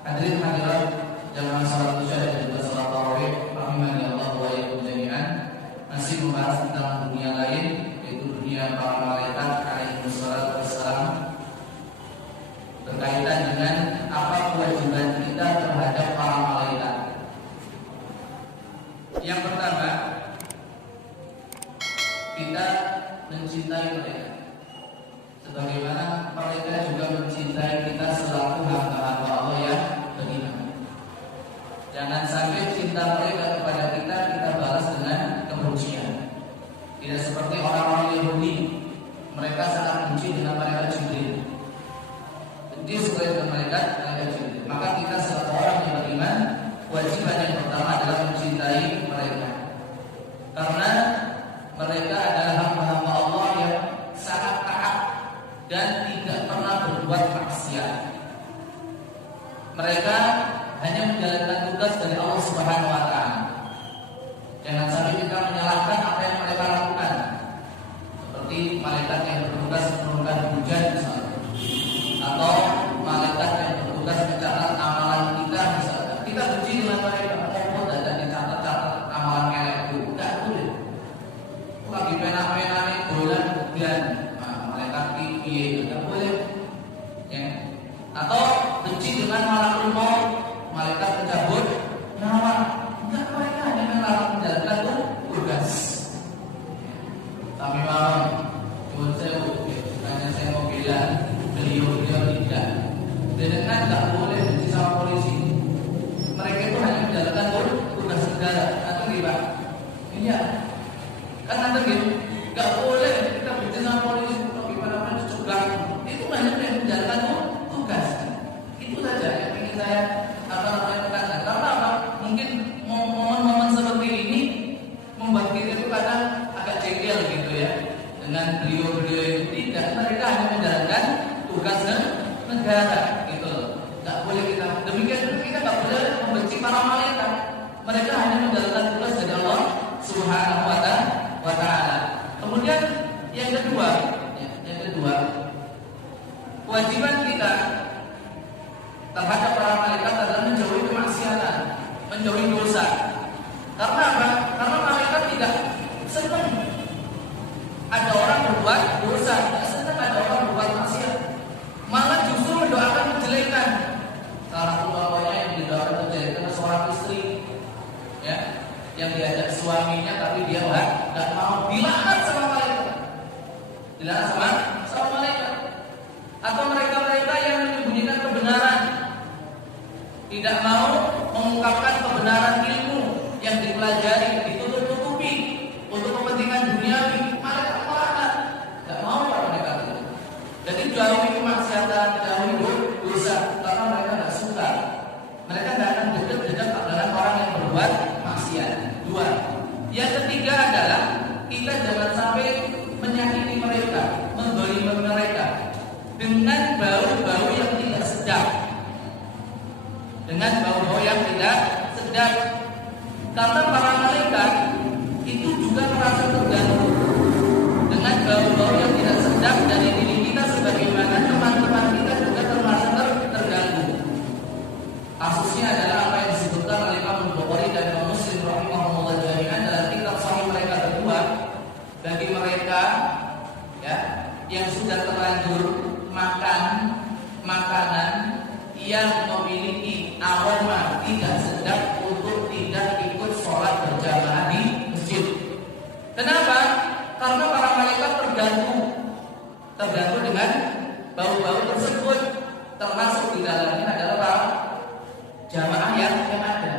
Hadirin hadirat jamaah salat isya dan juga salat tarawih rahimani Allah wa iyyakum jami'an. Masih membahas tentang dunia lain, yaitu dunia para malaikat alaihi wassalatu wassalam, berkaitan dengan apa kewajiban kita terhadap para malaikat. Yang pertama, kita mencintai mereka sebagaimana mereka juga mencintai kita selaku hamba-hamba Allah yang beriman. Jangan sampai cinta mereka kepada kita balas dengan kebencian. Tidak seperti orang-orang Yahudi, mereka sangat benci dengan malaikat Jibril, benci sekali dengan malaikat Jibril. Maka kita selaku orang yang beriman, kewajiban yang pertama adalah mencintai mereka, karena mereka adalah hamba-hamba Allah yang sangat taat dan tidak pernah berbuat maksiat. Mereka hanya menjalankan tugas dari Allah Subhanahu wa taala. Jangan sampai kita menyalahkan apa yang mereka lakukan. Seperti malaikat yang bertugas menurunkan hujan misalnya, atau malaikat yang bertugas mencatat amalan kita misalnya. Kita benci dengan mereka, mau tidak dicatat amalan elek itu, tidak boleh. Lagi pena-pena bulan hujan, malaikat piye, tidak boleh. Ya. Atau benci dengan malakul maut, malaikat pencabut nyawa. Enggak, mereka hanya menjalankan tugas. Kami malam, saya mau bilang beliau tidak. Dengan tak boleh benci sama polisi. Mereka itu hanya menjalankan tugas negara. Atau gimana? Iya. Kan ada gitu. Enggak boleh kita benci sama polisi. Bagaimana dicegah? Itu hanya menjalankan tugas. Itu saja yang ingin saya tekankan. Karena apa? Mungkin momen-momen seperti ini membuat kita itu kadang agak jengkel gitu ya dengan beliau-beliau itu. Tidak, mereka hanya menjalankan tugas negara gitu. Tidak boleh kita demikian. Kita tidak boleh membenci para malaikat. Mereka hanya menjalankan tugas dari Allah Subhanahu wa taala. Kemudian yang kedua, kewajiban kita terhadap para malaikat adalah menjauhi kemaksiatan, menjauhi dosa. Karena apa? Karena malaikat tidak senang ada orang berbuat dosa, tidak senang ada orang berbuat maksiat. Malah justru mendoakan kejelekan. Salah satu bapaknya yang didoakan kejelekan seorang istri, ya, yang diajak suaminya tapi dia nggak mau, dilaknat sama malaikat, dilaknat sama malaikat. Atau mereka-mereka yang menyembunyikan kebenaran, tidak mau mengungkapkan kebenaran ilmu yang dipelajari, ditutup-tutupi untuk kepentingan duniawi, malaikat melaknat. Tidak mau mereka itu. Jadi jauhi kemaksiatan, jauhi dosa, karena mereka tidak suka. Mereka tidak akan dekat-dekat dengan orang yang berbuat maksiat. Dua. Yang ketiga adalah kita jangan sampai menyakiti mereka, menggolimi mereka dengan bau-bau yang tidak sedap. Dengan bau-bau yang tidak sedap. Karena para malaikat itu juga merasa terganggu dengan bau-bau yang tidak sedap dari diri kita, sebagaimana teman-teman kita juga terasa terganggu. Kasusnya adalah apa yang disebutkan oleh Imam Bukhari dan Imam Muslim rahimahumullah jami'an dalam kitab sahih mereka berdua. Bagi mereka ya yang sudah terlanjur makan makanan yang memiliki aroma tidak sedap untuk tidak ikut sholat berjamaah di masjid. Kenapa? Karena para malaikat terganggu dengan bau-bau tersebut, termasuk di dalamnya adalah para jamaah yang ada.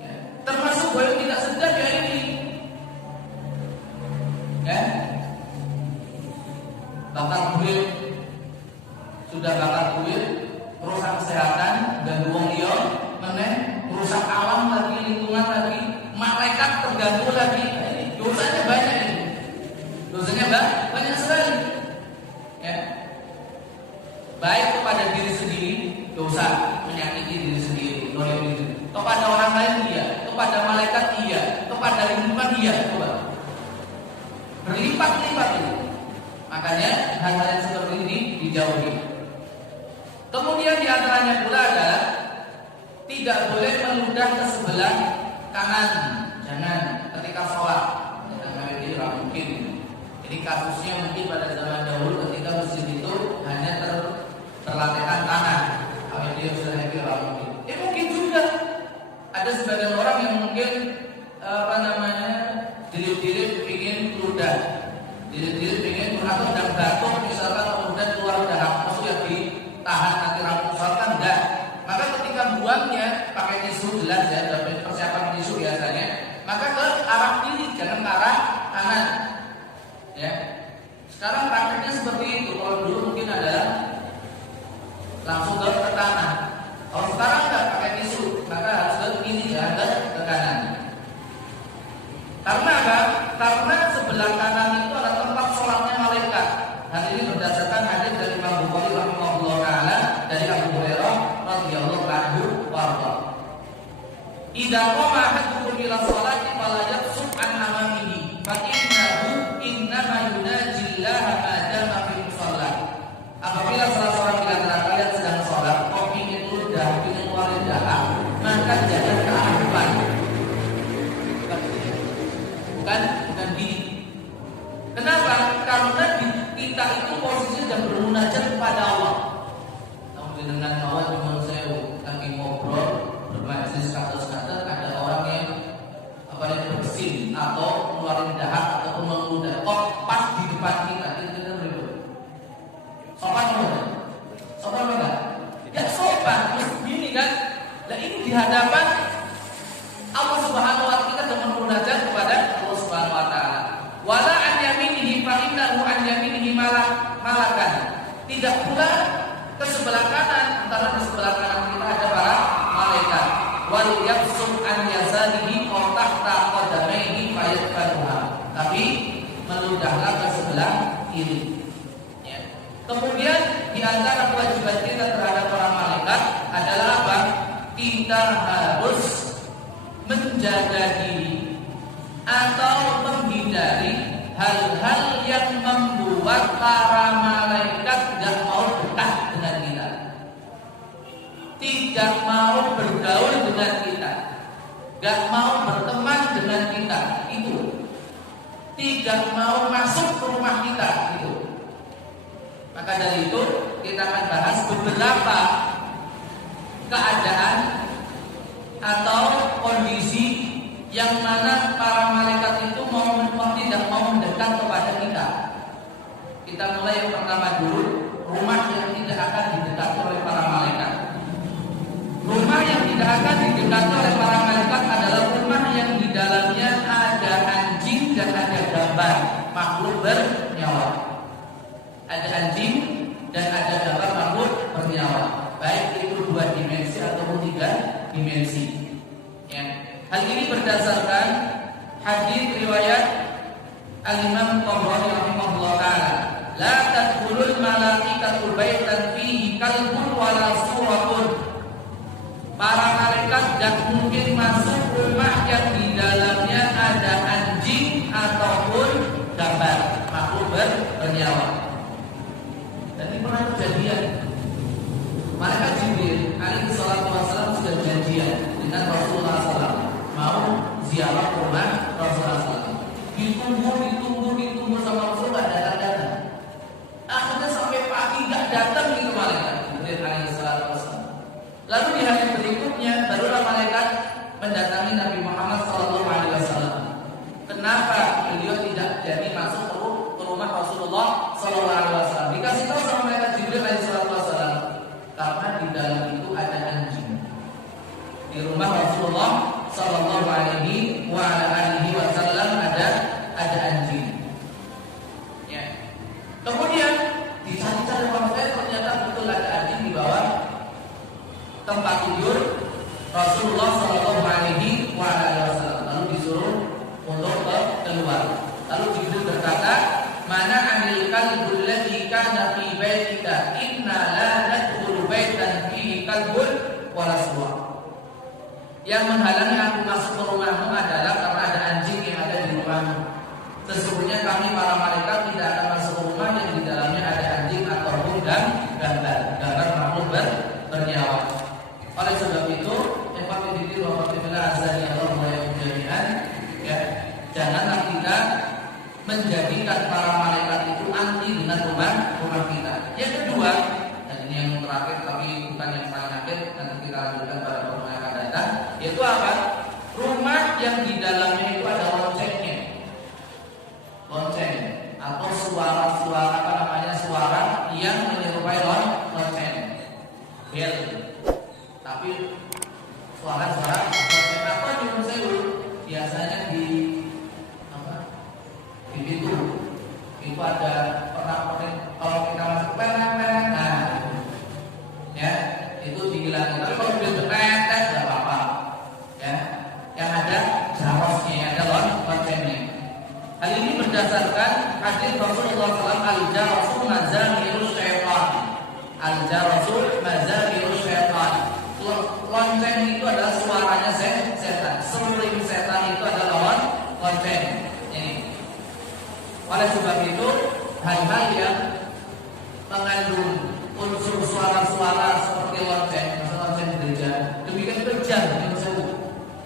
Ya. Termasuk bau yang tidak sedap ya ini. Ya. Bakar kuil, sudah bakar kuil, merusak kesehatan dan wong liya meneh, merusak alam lagi, lingkungan lagi, malaikat terganggu lagi. Ini dosanya banyak ini. Dosanya banyak sekali. Ya. Baik kepada diri sendiri, dosa menyakiti diri sendiri, kepada orang lain iya, kepada malaikat iya, kepada lingkungan iya, coba. Berlipat-lipat ini. Makanya hal-hal yang seperti ini dijauhi. Kemudian di antaranya pula adalah tidak boleh meludah ke sebelah kanan. Jangan ketika sholat. Jangan tidak mungkin. Jadi kasusnya mungkin pada zaman dahulu ketika masjid itu hanya terlantaikan tanah. Kalau dia sudah tidak mungkin. Mungkin juga ada sebagian orang yang mungkin diri ingin ludah, diri ingin atau sedang batuk misalkan kemudian keluar dahak, maksudnya ditahan nanti rambut misalkan enggak. Maka ketika buangnya pakai tisu jelas ya, dalam persiapan tisu biasanya, maka ke arah kiri jangan ke arah kanan. Ya. Sekarang praktiknya seperti itu. Kalau dulu mungkin adalah langsung ke tanah. Kalau sekarang enggak pakai tisu, maka harus ke kiri jangan ke kanan. Karena apa? Karena sebelah kanan itu adalah tempat sholatnya malaikat. Hal ini berdasarkan hadis dari Imam Bukhari rahimahullah taala dari Abu Hurairah radhiyallahu anhu warḍah. Idza qama ahadukum ila sholati fala yabsuq an amamihi fa innahu innama yunaji Allah ma dama fi shalah. Apabila salah seorang di antara kalian sedang sholat, kok ingin ludah, ingin keluarin dahak, maka jangan ke arah depan. Bukan diri. Kenapa? Karena kita itu posisi sedang bermunajat kepada Allah. Namun dengan kawan cuma saya lagi ngobrol, bermajlis kata-kata, ada orang yang bersin atau mengeluarkan dahak ataupun mengeludah. Kok pas di depan kita berikut. Sopan mana? Sopan mana? Ya sopan. Terus begini kan? Nah ini di hadapan Allah Subhanahu wa taala, kita sedang bermunajat kepada Allah Subhanahu wa taala. Wala an yaminihi fa innahu an yaminihi malakan. Tidak pula ke sebelah kanan, antara di sebelah kanan kita ada para malaikat. Wal yabsum an yasarihi wa tahta qadamaihi fayadfanuha. Tapi meludahlah ke sebelah kiri. Ya. Kemudian di antara kewajiban kita terhadap para malaikat adalah apa? Kita harus menjaga diri atau menghindari hal-hal yang membuat para malaikat tidak mau dekat dengan kita, tidak mau bergaul dengan kita, tidak mau berteman dengan kita, itu tidak mau masuk ke rumah kita, itu. Maka dari itu kita akan bahas beberapa keadaan atau kondisi yang mana para malaikat itu tidak mau mendekat kepada kita. Kita mulai yang pertama dulu, rumah yang tidak akan didekati oleh para malaikat. Rumah yang tidak akan didekati oleh para malaikat adalah rumah yang di dalamnya ada anjing dan ada gambar makhluk bernyawa. Ada anjing dan ada gambar makhluk bernyawa, baik itu 2 dimensi ataupun 3 dimensi. Ya. Hal ini berdasarkan hadis riwayat Al-Imam Tabrani rahimahullah taala, la tadkhulul malaikatu baitan fihi kalbun wala suratun. Para malaikat tidak mungkin masuk rumah yang di dalamnya ada anjing ataupun gambar makhluk bernyawa. Dan ini pernah kejadian. Malaikat Jibril alaihi salatu wasallam sudah janjian dengan Rasulullah SAW mau ziarah rumah Rasulullah SAW. Ditunggu sama Rasulullah datang. Akhirnya sampai pagi nggak datang gitu malaikat Jibril alaihi salatu wasallam. Lalu di hari berikutnya barulah malaikat mendatangi Nabi Muhammad SAW. Kenapa beliau tidak jadi masuk ke rumah Rasulullah SAW? Dikasih tahu sama malaikat Jibril alaihi salatu wasallam, karena di dalam itu ada anjing. Di rumah Rasulullah sallallahu alaihi wasallam ada anjing. Ya. Kemudian dicari-cari oleh saya, ternyata betul ada anjing di bawah tempat tidur Rasulullah sallallahu alaihi wasallam. Lalu disuruh untuk keluar. Lalu Jibril berkata, "Mana anil kalbul ladzi kana fi baitika? Inna la nadkhulu baitan fihi kalbun wala suwa." Yang menghalangi aku masuk ke rumahmu adalah karena ada anjing yang ada di rumahmu. Sesungguhnya kami para malaikat tidak akan masuk ke rumah yang di dalamnya ada anjing ataupun gambar makhluk bernyawa. Oleh sebab itu, ya, janganlah kita menjadikan para malaikat itu anti dengan rumah kita. Yang kedua, dan ini yang terakhir tapi bukan yang paling akhir, nanti kita lanjutkan pada pertemuan yang akan datang, yaitu apa? Rumah yang di dalamnya itu ada loncengnya, lonceng atau suara suara yang menyerupai lonceng, bel. Tapi suara lonceng apa di Sewu? Biasanya di pintu itu ada kalau kita masuk perang, nah ya itu dihilangin. Tapi kalau sudah tetet nggak apa-apa, ya. Yang ada jarosnya, ada loncengnya. Hal ini berdasarkan hadis Rasulullah SAW, al-jarasu mazamirus syaitan. Al-jarasu mazamirus syaitan. Lonceng itu adalah suaranya setan. Seruling setan itu adalah lonceng. Ini. Oleh sebab itu, hal-hal yang mengandung unsur suara-suara seperti lonceng, masalah lonceng gereja, demikian itu jam yang seru.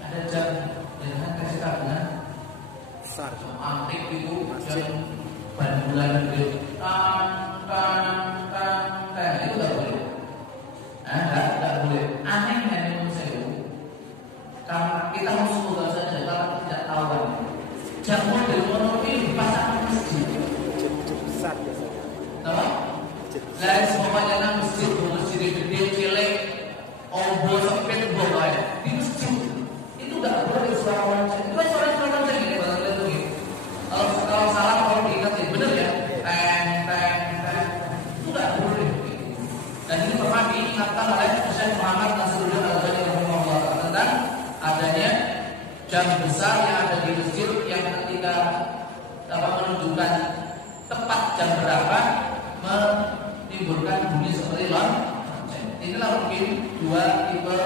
Ada jam dengan kasih dengan antik itu jam bandulan gede, itu nggak boleh. Nggak boleh. Anehnya yang seru, karena kita harus semoga saja karena tidak tahu. Jam model monopil dipasang di masjid. Besar biasanya. Tahu? Lain semuanya nang masjid gede cilik, obo sempit bola di masjid. Itu nggak boleh suara lonceng. Itu suara lonceng ini kalau itu. Kalau salah kalau diingetin, benar ya? Teng. Itu nggak boleh. Dan ini pernah diingatkan oleh Syekh Muhammad Nasruddin Al-Albani rahimahullah tentang adanya jam besar yang ada di masjid yang ketika menunjukkan tepat jam berapa menimbulkan bunyi seperti lonceng. Inilah mungkin dua tipe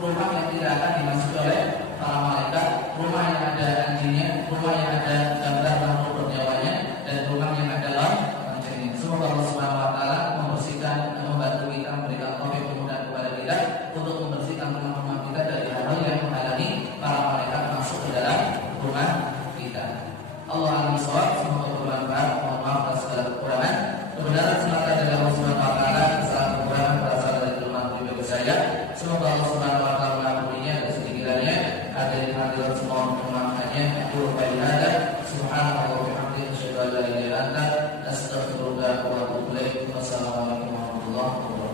rumah yang tidak akan dimasuki oleh para malaikat: rumah yang ada anjingnya, rumah yang ada gambar makhluk bernyawanya, dan rumah yang ada loncengnya. Semoga Allah Subhanahu wa taala membersihkan dan membantu kita, memberikan taufik kemudahan kepada kita untuk membersihkan rumah-rumah kita dari hal-hal yang menghalangi para malaikat masuk ke dalam rumah kita. Allah al-Miswab, semoga bermanfaat. Mohon maaf atas segala kekurangan. Kebenaran semata dari Allah Subhanahu wa taala, kesalahan kekurangan berasal dari kelemahan pribadi saya. Semoga Allah Subhanahu wa taala mengampuninya dan sedikitnya. Hadirin hadirat semua memaafkannya. Aku baik ada. Subhanallah wa bihamdihi, asyhadu an la ilaha illa anta, astaghfiruka wa atubu ilaik. Wassalamualaikum warahmatullahi wabarakatuh.